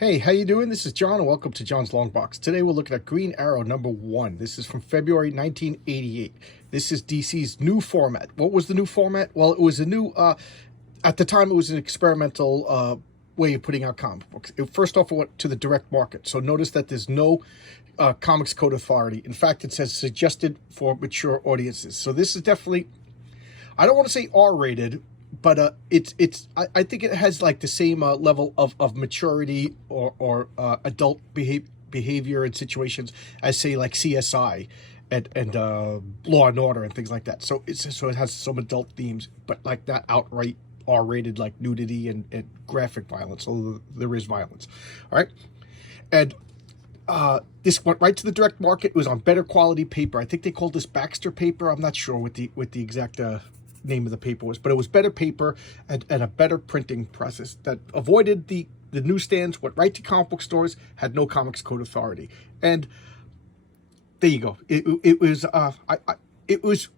Hey, how you doing? This is John, and welcome to John's Long Box. Today we're looking at Green Arrow #1. This is from February 1988. This is DC's new format. What was the new format? Well, it was a new, at the time it was an experimental way of putting out comic books. First off, it went to the direct market. So notice that there's no Comics Code Authority. In fact, it says suggested for mature audiences. So this is definitely, I don't want to say R-rated, but I think it has like the same level of maturity or adult behavior and situations as, say, like CSI and Law and Order and things like that. So it has some adult themes, but like not outright R-rated, like nudity and graphic violence, although there is violence. All right, and this went right to the direct market. It was on better quality paper. I think they called this Baxter paper. I'm not sure what the exact name of the paper was, but it was better paper and a better printing process that avoided the newsstands, went right to comic book stores, had no Comics Code Authority. And there you go. It was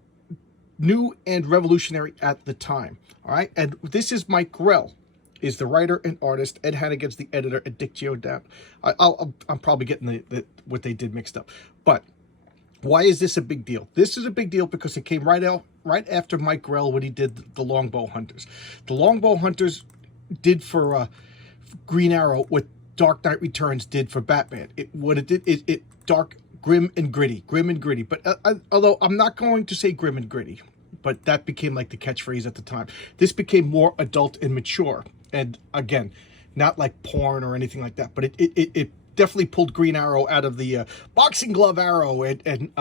new and revolutionary at the time. All right, and this is Mike Grell, is the writer and artist. Ed Hannigan's the editor, and Dick Giordano. I'm probably getting the what they did mixed up, but why is this a big deal? This is a big deal because it came right after Mike Grell when he did the Longbow Hunters. The Longbow Hunters did for Green Arrow what Dark Knight Returns did for Batman. It dark, grim and gritty. But although I'm not going to say grim and gritty, but that became like the catchphrase at the time. This became more adult and mature, and again, not like porn or anything like that. But it definitely pulled Green Arrow out of the boxing glove Arrow and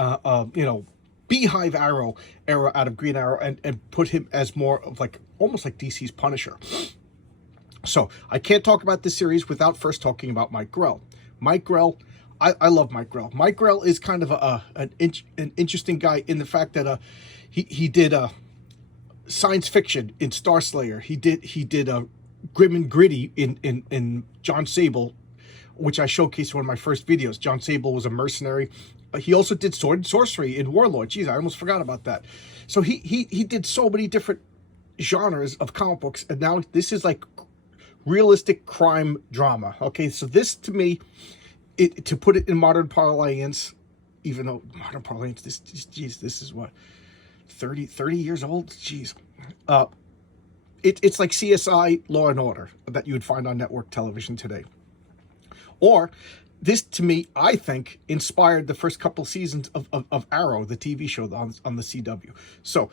Beehive Arrow era out of Green Arrow and put him as more of like almost like DC's Punisher. So I can't talk about this series without first talking about Mike Grell. Mike Grell, I love Mike Grell. Mike Grell is kind of an interesting guy in the fact that he did science fiction in Star Slayer. He did grim and gritty in John Sable, which I showcased in one of my first videos. John Sable was a mercenary. He also did sword and sorcery in Warlord. Jeez, I almost forgot about that. So he did so many different genres of comic books, and now this is like realistic crime drama. Okay, so this to me, to put it in modern parlance, even though modern parlance, this is what, 30 years old? Jeez. It's like CSI, Law and Order that you would find on network television today. Or this, to me, I think, inspired the first couple seasons of Arrow, the TV show on the CW. So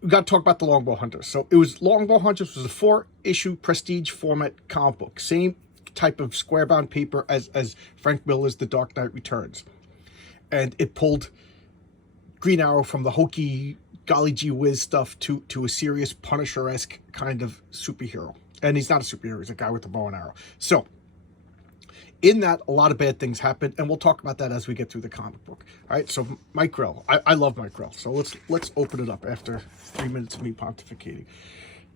we got to talk about the Longbow Hunters. So Longbow Hunters was a 4-issue prestige format comic book. Same type of square-bound paper as Frank Miller's The Dark Knight Returns. And it pulled Green Arrow from the hokey, golly gee whiz stuff to a serious Punisher-esque kind of superhero. And he's not a superhero, he's a guy with a bow and arrow. So in that, a lot of bad things happen, and we'll talk about that as we get through the comic book. All right, so Mike Grell. I love Mike Grell. So let's open it up after 3 minutes of me pontificating.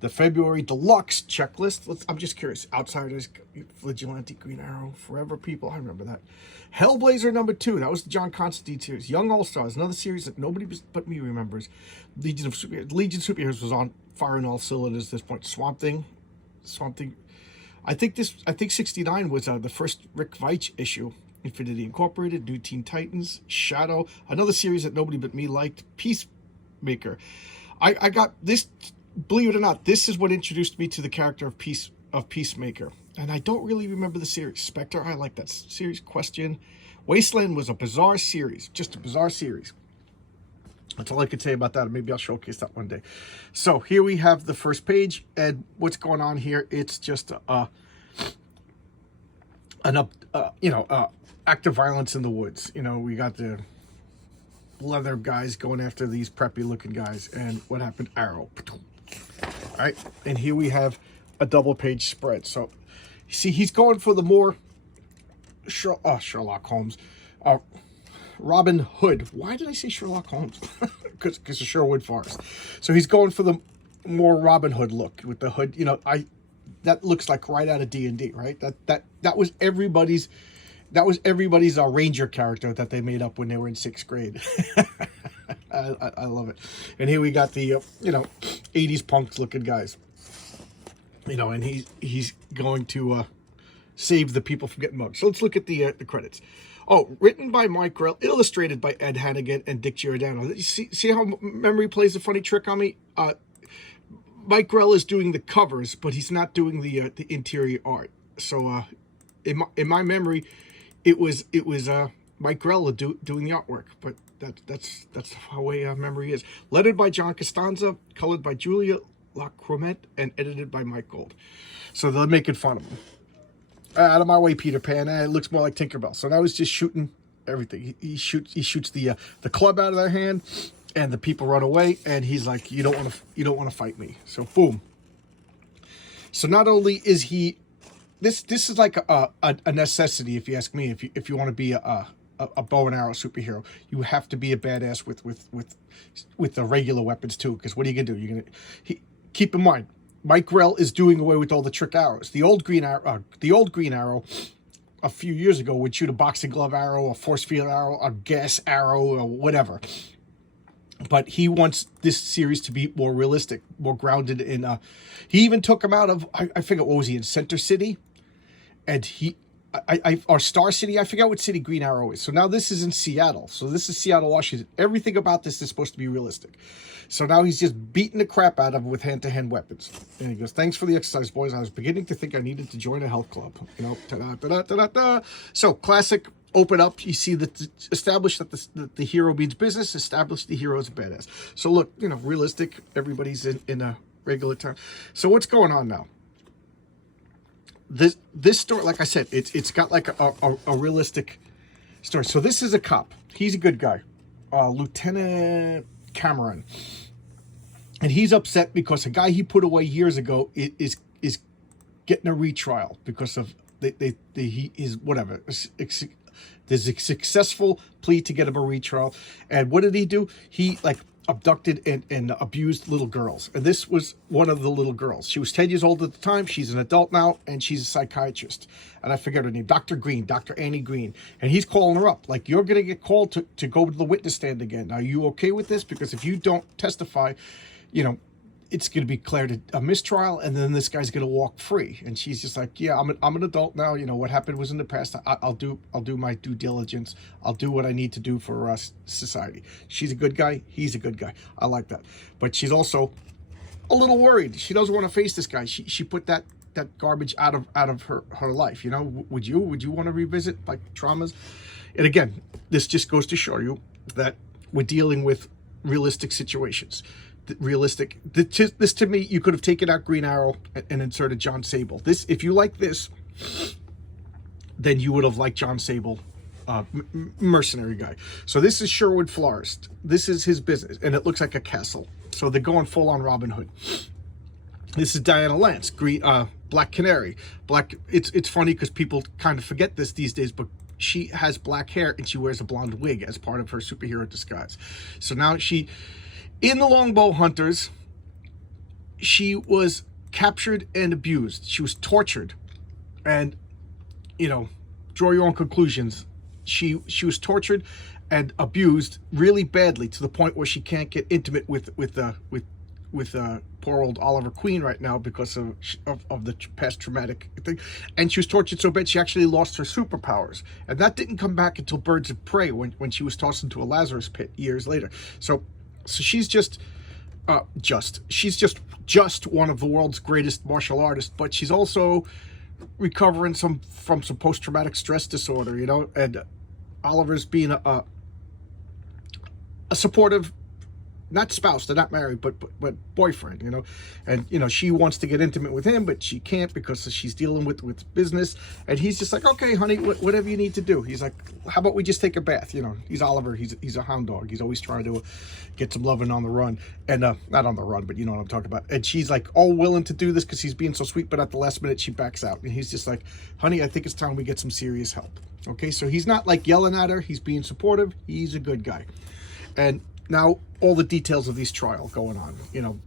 The February Deluxe checklist. I'm just curious. Outsiders, Vigilante, Green Arrow, Forever People. I remember that. Hellblazer #2. That was the John Constantine series. Young All-Stars, another series that nobody but me remembers. Legion of Superheroes was on firing all cylinders at this point. Swamp Thing. I think 69 was the first Rick Veitch issue. Infinity Incorporated, New Teen Titans, Shadow, another series that nobody but me liked, Peacemaker. I got this, believe it or not, this is what introduced me to the character of Peacemaker. And I don't really remember the series. Spectre, I like that series. Question. Wasteland was a bizarre series, just a bizarre series. That's all I could say about that. Maybe I'll showcase that one day. So here we have the first page, and what's going on here? It's just act of violence in the woods. We got the leather guys going after these preppy-looking guys, and what happened? Arrow. All right, and here we have a double-page spread. So, you see, he's going for the more Sherlock Holmes. Robin Hood. Why did I say Sherlock Holmes? Because of Sherwood Forest. So he's going for the more Robin Hood look with the hood. That looks like right out of D&D, right? That was everybody's Ranger character that they made up when they were in 6th grade. I love it. And here we got the 80s punks looking guys. And he's going to save the people from getting mugged. So let's look at the credits. Oh, written by Mike Grell, illustrated by Ed Hannigan and Dick Giordano. You see how memory plays a funny trick on me? Mike Grell is doing the covers, but he's not doing the interior art. So in my memory, it was Mike Grell doing the artwork, but that's how memory is. Lettered by John Costanza, colored by Julia Lacromet, and edited by Mike Gold. So they're making fun of him. Out of my way, Peter Pan. It looks more like Tinkerbell. So now he's just shooting everything. He shoots the club out of their hand, and the people run away. And he's like, "You don't want to fight me." So boom. So not only is he, this is like a necessity, if you ask me. If you want to be a bow and arrow superhero, you have to be a badass with the regular weapons too. Because what are you gonna do? Keep in mind, Mike Grell is doing away with all the trick arrows. The old Green Arrow, a few years ago, would shoot a boxing glove arrow, a force field arrow, a gas arrow, or whatever. But he wants this series to be more realistic, more grounded in. He even took him out of, I forget, what was he in, Center City, and or Star City. I forget what city Green Arrow is. So now this is in Seattle. So this is Seattle, Washington. Everything about this is supposed to be realistic. So now he's just beating the crap out of him with hand-to-hand weapons. And he goes, "Thanks for the exercise, boys. I was beginning to think I needed to join a health club." You know, ta-da-da-da-da-da. So classic, open up. You see that establish that the hero means business. Establish the hero is a badass. So look, you know, realistic. Everybody's in a regular time. So what's going on now? This story, like I said, it's got like a realistic story. So this is a cop. He's a good guy, Lieutenant Cameron, and he's upset because a guy he put away years ago is getting a retrial because of he is whatever. There's a successful plea to get him a retrial, and what did he do? He like abducted and abused little girls, and this was one of the little girls. She was 10 years old at the time. She's an adult now, and she's a psychiatrist, and I forget her name, Dr. Annie Green, and he's calling her up like, "You're gonna get called to go to the witness stand again. Are you okay with this? Because if you don't testify, you know, it's going to be declared a mistrial, and then this guy's going to walk free." And she's just like, "Yeah, I'm an adult now. You know, what happened was in the past. I'll do my due diligence. I'll do what I need to do for us society." She's a good guy. He's a good guy. I like that. But she's also a little worried. She doesn't want to face this guy. She put that garbage out of her life. You know, would you want to revisit like traumas? And again, this just goes to show you that we're dealing with realistic situations. Realistic. This to me, you could have taken out Green Arrow and inserted John Sable. This, if you like this, then you would have liked John Sable, mercenary guy. So this is Sherwood Florist. This is his business, and it looks like a castle. So they're going full on Robin Hood. This is Diana Lance, Black Canary. It's funny because people kind of forget this these days, but she has black hair and she wears a blonde wig as part of her superhero disguise. So now in the Longbow Hunters, she was captured and abused. She was tortured, and you know, draw your own conclusions. She was tortured and abused really badly to the point where she can't get intimate with poor old Oliver Queen right now because of the past traumatic thing. And she was tortured so bad she actually lost her superpowers, and that didn't come back until Birds of Prey when she was tossed into a Lazarus pit years later. So she's just one of the world's greatest martial artists, but she's also recovering from some post-traumatic stress disorder, you know. And Oliver's being a supportive, not spouse, they're not married, but boyfriend, you know. And you know, she wants to get intimate with him, but she can't because she's dealing with business. And he's just like, "Okay, honey, whatever you need to do." He's like, "How about we just take a bath?" You know, he's Oliver. He's a hound dog. He's always trying to get some loving on the run, and not on the run, but you know what I'm talking about. And she's like all willing to do this because he's being so sweet, but at the last minute she backs out, and he's just like, "Honey, I think it's time we get some serious help." Okay, so he's not like yelling at her. He's being supportive. He's a good guy. And now all the details of these trial going on, you know,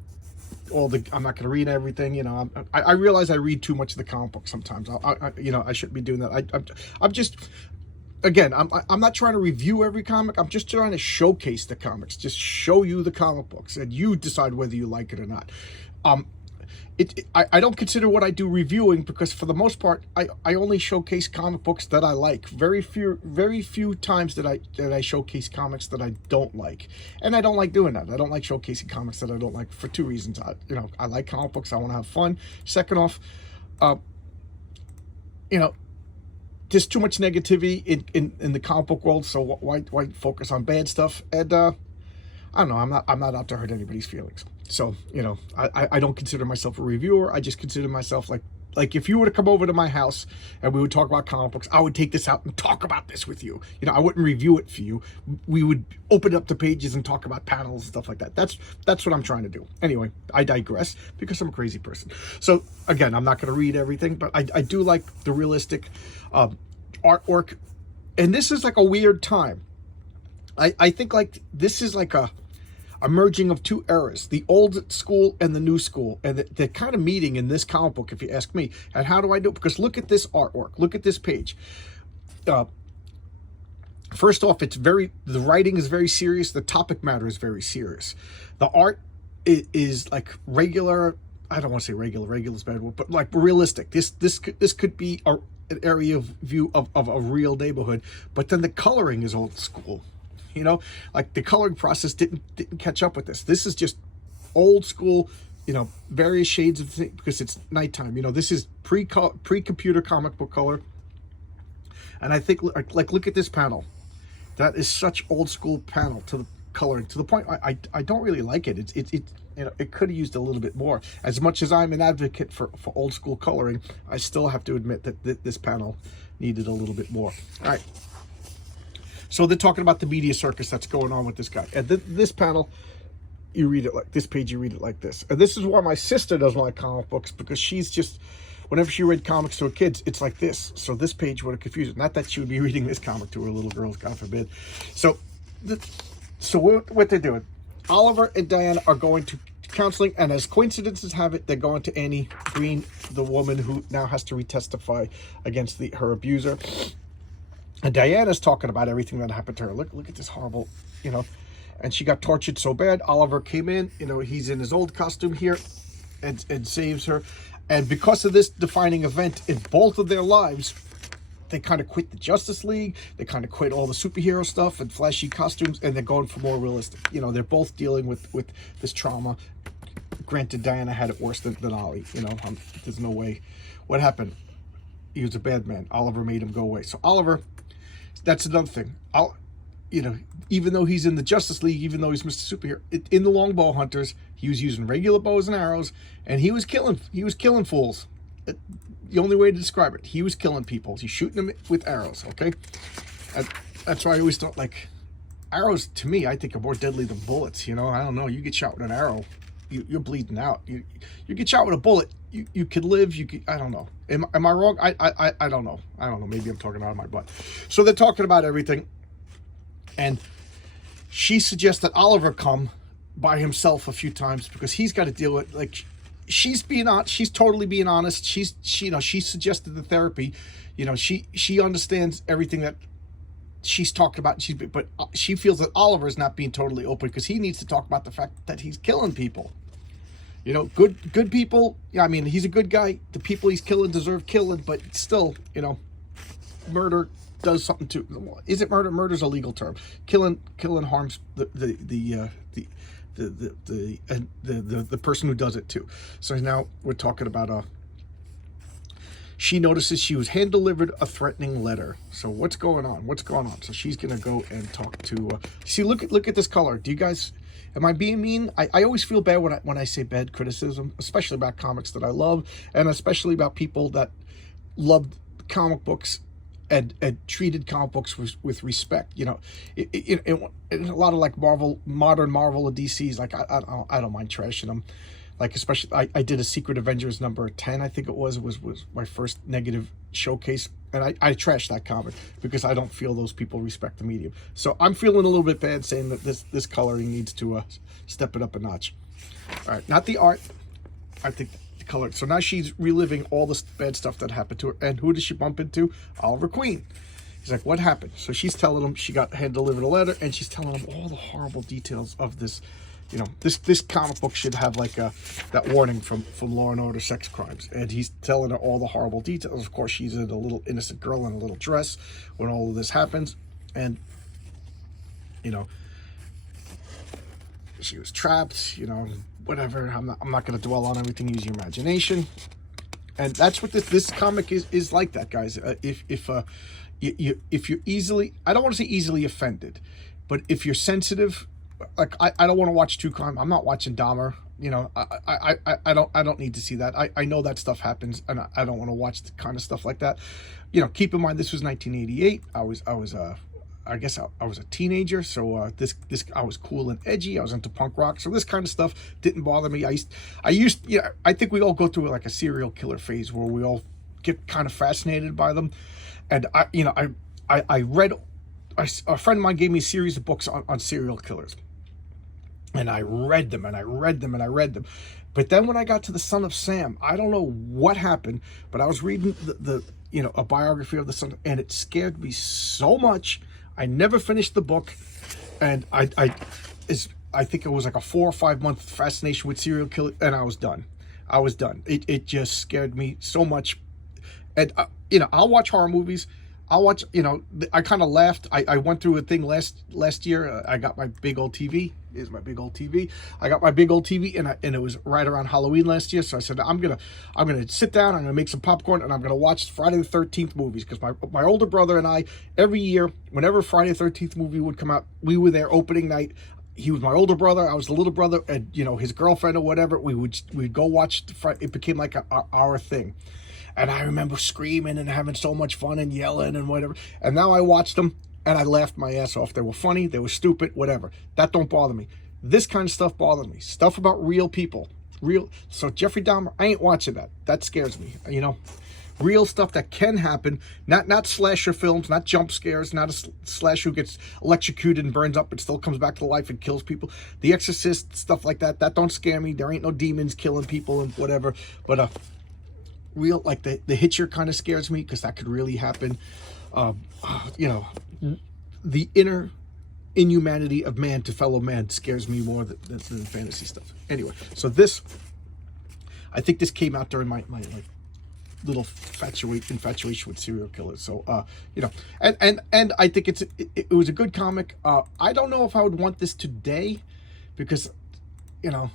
I'm not going to read everything, you know. I realize I read too much of the comic book sometimes. You know, I shouldn't be doing that. I'm just, again, I'm not trying to review every comic. I'm just trying to showcase the comics, just show you the comic books, and you decide whether you like it or not. I don't consider what I do reviewing, because for the most part I only showcase comic books that I like. Very few times that I showcase comics that I don't like, and I don't like doing that. I don't like showcasing comics that I don't like for two reasons. I like comic books. I want to have fun. Second off, there's too much negativity in the comic book world. So why focus on bad stuff? And I don't know. I'm not out to hurt anybody's feelings. So, I don't consider myself a reviewer. I just consider myself like if you were to come over to my house and we would talk about comic books, I would take this out and talk about this with you. I wouldn't review it for you. We would open up the pages and talk about panels and stuff like that. That's what I'm trying to do. Anyway, I digress because I'm a crazy person. So again, I'm not going to read everything, but I do like the realistic artwork. And this is like a weird time. I think like this is like a merging of two eras, the old school and the new school, and they're kind of meeting in this comic book, if you ask me. And how do I do it? Because look at this artwork, look at this page. First off, the writing is very serious, the topic matter is very serious. The art is like regular. I don't want to say regular is a bad word, but like realistic. This could be an area of view of a real neighborhood, but then the coloring is old school. Like the coloring process didn't catch up with this. This is just old school, various shades of things, because it's nighttime. This is pre-computer comic book color. And I think, like, look at this panel. That is such old school panel to the coloring, to the point I don't really like it. It could have used a little bit more. As much as I'm an advocate for old school coloring, I still have to admit that this panel needed a little bit more. All right. So they're talking about the media circus that's going on with this guy. And this panel, you read it like this page, you read it like this. And this is why my sister doesn't like comic books, because she's just, whenever she read comics to her kids, it's like this. So this page would have confused her. Not that she would be reading this comic to her little girls, God forbid. So what they're doing, Oliver and Diana are going to counseling, and as coincidences have it, they're going to Annie Green, the woman who now has to retestify against her abuser. And Diana's talking about everything that happened to her. Look at this horrible, and she got tortured so bad. Oliver came in, he's in his old costume here and saves her. And because of this defining event in both of their lives, they kind of quit the Justice League. They kind of quit all the superhero stuff and flashy costumes, and they're going for more realistic. They're both dealing with this trauma. Granted, Diana had it worse than Ollie. There's no way. What happened? He was a bad man. Oliver made him go away. So Oliver, that's another thing. Even though he's in the Justice League, even though he's Mr. Superhero, in the Longbow Hunters, he was using regular bows and arrows, and he was killing fools. The only way to describe it, he was killing people. He's shooting them with arrows. Okay, that's why I always thought, like, arrows to me, I think, are more deadly than bullets. I don't know. You get shot with an arrow, you're bleeding out. You get shot with a bullet, you could live. I don't know. Am I wrong? I don't know. I don't know. Maybe I'm talking out of my butt. So they're talking about everything, and she suggests that Oliver come by himself a few times because he's got to deal with, like, she's totally being honest. She suggested the therapy. She understands everything that she's talking about. But she feels that Oliver is not being totally open because he needs to talk about the fact that he's killing people. Good people. Yeah, I mean, he's a good guy. The people he's killing deserve killing, but still, murder does something to. Is it murder? Murder's a legal term. Killing harms the person who does it too. So now we're talking about she notices she was hand-delivered a threatening letter. So what's going on? So she's gonna go and talk to see, look at this color. Do you guys, am I being mean? I always feel bad when I say bad criticism, especially about comics that I love, and especially about people that loved comic books and treated comic books with respect. A lot of like modern Marvel or DC's, like I don't mind trashing them. Like, especially I did a Secret Avengers number 10, I think it was my first negative showcase, and I trashed that comic because I don't feel those people respect the medium. So I'm feeling a little bit bad saying that this coloring needs to step it up a notch. All right, not the art, I think the color. So now she's reliving all this bad stuff that happened to her, and who does she bump into? Oliver Queen. He's like, what happened? So she's telling him she got hand-delivered a letter, and she's telling him all the horrible details of this You know, this comic book should have like that warning from Law and Order sex crimes, and he's telling her all the horrible details. Of course, she's a little innocent girl in a little dress when all of this happens, and you know, she was trapped. You know, whatever. I'm not going to dwell on everything. Use your imagination, and that's what this comic is like. That, guys. If you're easily, I don't want to say easily offended, but if you're sensitive. Like I don't want to watch true crime. I'm not watching Dahmer. You know, I don't need to see that. I know that stuff happens, and I don't want to watch the kind of stuff like that. You know, keep in mind this was 1988. I guess I was a teenager, so this I was cool and edgy. I was into punk rock, so this kind of stuff didn't bother me. I think we all go through like a serial killer phase where we all get kind of fascinated by them, and I read. A friend of mine gave me a series of books on serial killers. And I read them, and I read them, and I read them. But then when I got to the Son of Sam, I don't know what happened, but I was reading a biography of the son, and it scared me so much. I never finished the book, and I think it was like a 4 or 5 month fascination with serial killers, and I was done. It just scared me so much. And I'll watch horror movies. I'll watch, I kind of laughed. I went through a thing last year. I got my big old TV. Here's my big old TV. I got my big old TV, and it was right around Halloween last year. So I said, I'm gonna sit down. I'm gonna make some popcorn, and I'm gonna watch Friday the 13th movies, because my older brother and I, every year, whenever Friday the 13th movie would come out, we were there opening night. He was my older brother. I was the little brother, and his girlfriend or whatever. We'd go watch. It became like our thing. And I remember screaming and having so much fun and yelling and whatever. And now I watched them and I laughed my ass off. They were funny. They were stupid, whatever. That don't bother me. This kind of stuff bothers me. Stuff about real people. So Jeffrey Dahmer, I ain't watching that. That scares me. Real stuff that can happen. Not slasher films, not jump scares, not a slasher who gets electrocuted and burns up and still comes back to life and kills people. The Exorcist, stuff like that. That don't scare me. There ain't no demons killing people and whatever. But real, like the Hitcher kind of scares me, because that could really happen. The inner inhumanity of man to fellow man scares me more than fantasy stuff. Anyway, so I think this came out during my like little infatuation with serial killers. So and I think it was a good comic. I don't know if I would want this today, because the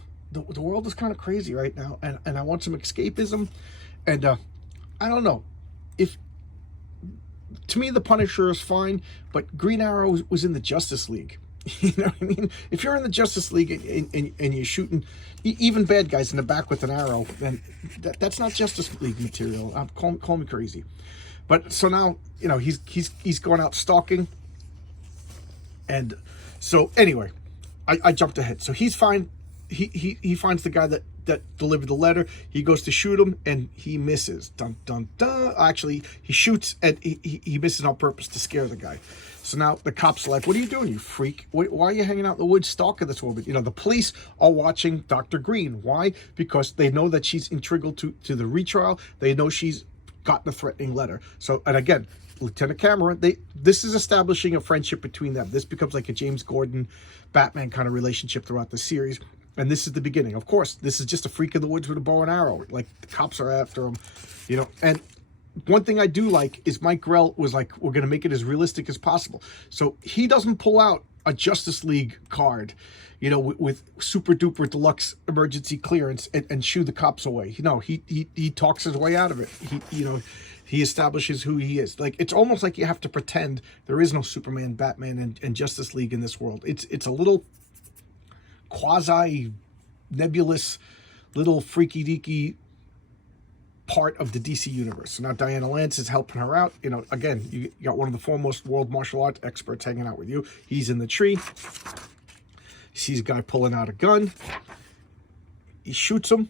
world is kind of crazy right now, and I want some escapism. And I don't know, to me the Punisher is fine, but Green Arrow was in the Justice League. You know what I mean? If you're in the Justice League and you're shooting even bad guys in the back with an arrow, then that's not Justice League material. Call me crazy. But so now he's going out stalking, and so anyway, I jumped ahead. So he's fine. He finds the guy that delivered the letter. He goes to shoot him, and he misses. Dun dun dun. Actually, he shoots, and he misses on purpose to scare the guy. So now the cops are like, "What are you doing, you freak? Why are you hanging out in the woods stalking this woman?" The police are watching Dr. Green. Why? Because they know that she's integral to the retrial. They know she's gotten a threatening letter. So, and again, Lieutenant Cameron, this is establishing a friendship between them. This becomes like a James Gordon, Batman kind of relationship throughout the series. And this is the beginning. Of course, this is just a freak in the woods with a bow and arrow. Like, the cops are after him, And one thing I do like is Mike Grell was like, we're going to make it as realistic as possible. So he doesn't pull out a Justice League card, with super duper deluxe emergency clearance and shoo the cops away. He talks his way out of it. He establishes who he is. Like, it's almost like you have to pretend there is no Superman, Batman, and Justice League in this world. It's a little quasi nebulous, little freaky deaky part of the DC universe. So now Diana Lance is helping her out. Again, you got one of the foremost world martial arts experts hanging out with you. He's in the tree. He sees a guy pulling out a gun. He shoots him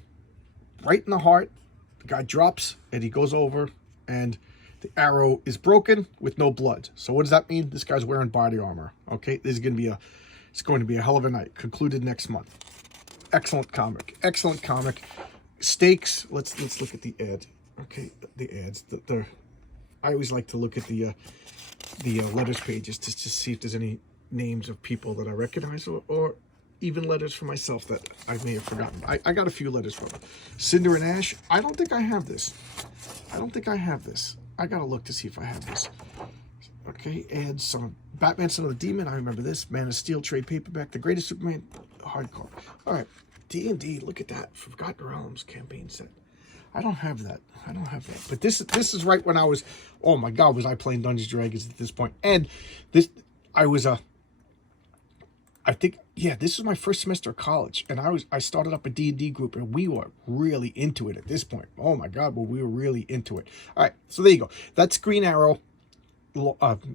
right in the heart. The guy drops, and he goes over, and the arrow is broken with no blood. So what does that mean? This guy's wearing body armor. Okay, it's going to be a hell of a night. Concluded next month. Excellent comic. Stakes. Let's look at the ad. Okay, the ads. I always like to look at the letters pages to see if there's any names of people that I recognize, or even letters for myself that I may have forgotten. I got a few letters from her. Cinder and Ash. I don't think I have this. I don't think I have this. I gotta look to see if I have this. Okay, and some Batman Son of the Demon. I remember this. Man of Steel trade paperback. The Greatest Superman hardcover. All right, D&D. Look at that. Forgotten Realms campaign set. I don't have that. I don't have that. But this is right when I was, oh my God, was I playing Dungeons & Dragons at this point? And this, I was I think, yeah, this was my first semester of college, and I started up a D&D group, and we were really into it at this point. Oh my God, well, we were really into it. All right, so there you go. That's Green Arrow, the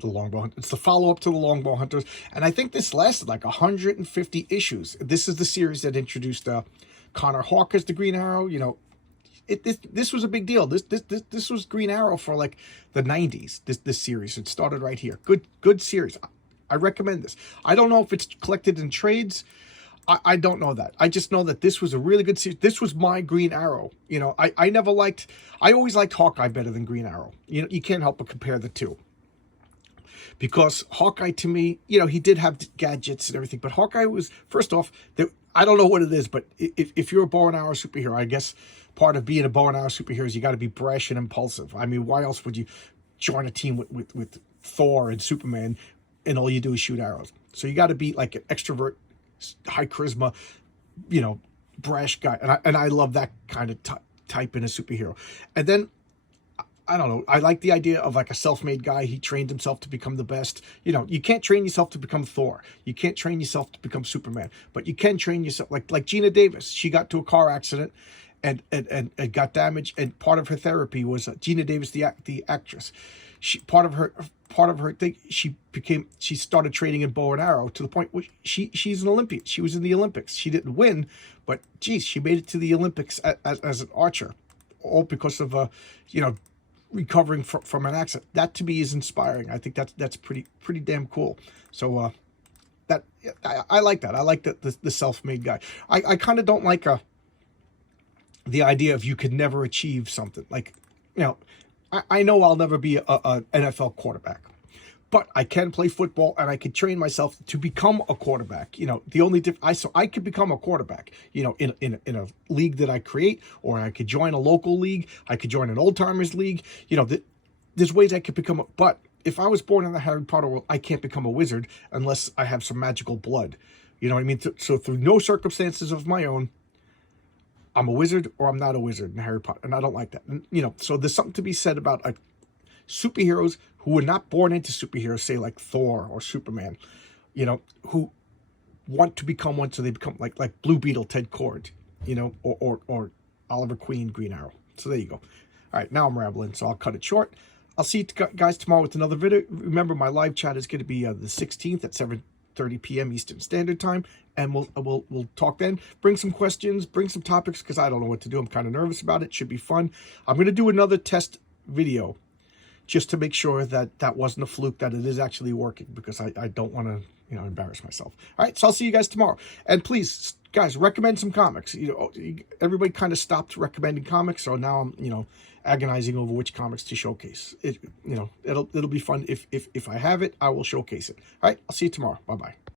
Longbow Hunters. It's the follow-up to the Longbow Hunters, and I think this lasted like 150 issues. This is the series that introduced Connor Hawke as the Green Arrow. You know, this was a big deal. This was Green Arrow for like the 90s. This series, it started right here. Good series. I recommend this. I don't know if it's collected in trades. I don't know that. I just know that this was a really good series. This was my Green Arrow. You know, I always liked Hawkeye better than Green Arrow. You know, you can't help but compare the two. Because Hawkeye, to me, you know, he did have gadgets and everything, but Hawkeye was, first off, I don't know what it is, but if you're a bow and arrow superhero, I guess part of being a bow and arrow superhero is you got to be brash and impulsive. I mean, why else would you join a team with Thor and Superman, and all you do is shoot arrows? So you got to be like an extrovert, high charisma, you know, brash guy. And I love that kind of type in a superhero. And then, I don't know, I like the idea of like a self-made guy. He trained himself to become the best. You know, you can't train yourself to become Thor. You can't train yourself to become Superman. But you can train yourself, like Gina Davis. She got to a car accident and got damaged. And part of her therapy was Gina Davis, the actress. Part of her thing, she started training in bow and arrow to the point where she's an Olympian. She was in the Olympics. She didn't win, but geez, she made it to the Olympics as an archer, all because of you know, recovering from an accident. That to me is inspiring. I think that's pretty damn cool. So that I like that. I like the self-made guy. I kind of don't like the idea of you could never achieve something. Like, you know, I know I'll never be a NFL quarterback, but I can play football and I could train myself to become a quarterback. You know, the only so I could become a quarterback, you know, in a league that I create, or I could join a local league. I could join an old timers league. You know, there's ways I could become but if I was born in the Harry Potter world, I can't become a wizard unless I have some magical blood. You know what I mean? So through no circumstances of my own, I'm a wizard or I'm not a wizard in Harry Potter, and I don't like that. And, you know, so there's something to be said about superheroes who were not born into superheroes, say like Thor or Superman, you know, who want to become one, so they become like Blue Beetle, Ted Kord, you know, or Oliver Queen, Green Arrow. So there you go. All right, now I'm rambling, so I'll cut it short. I'll see you guys tomorrow with another video. Remember, my live chat is going to be the 16th at 7:30 p.m. Eastern Standard Time, and we'll talk then. Bring some questions, bring some topics, because I don't know what to do. I'm kind of nervous about it. Should be fun. I'm going to do another test video just to make sure that wasn't a fluke, that it is actually working, because I don't want to, you know, embarrass myself. All right, so I'll see you guys tomorrow. And please, guys, recommend some comics. You know, everybody kind of stopped recommending comics, so now I'm, you know, agonizing over which comics to showcase. You know, it'll be fun. If I have it, I will showcase it. All right, I'll see you tomorrow. Bye-bye.